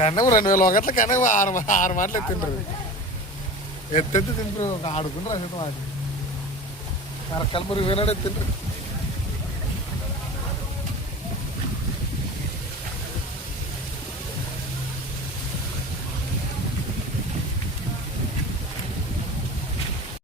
കനവ് റെന്നു ലോകത്തെ കനവ് ആറ് ആറ് മാറ്റിൽ എത്തിണ്ട് എത്തിട്ട് തിന്നു കാടുക്കുണ്ടോ അങ്ങോട്ട് മാറ്റി കറക്കാൻ മുറിവേനോട് എത്തിണ്ട്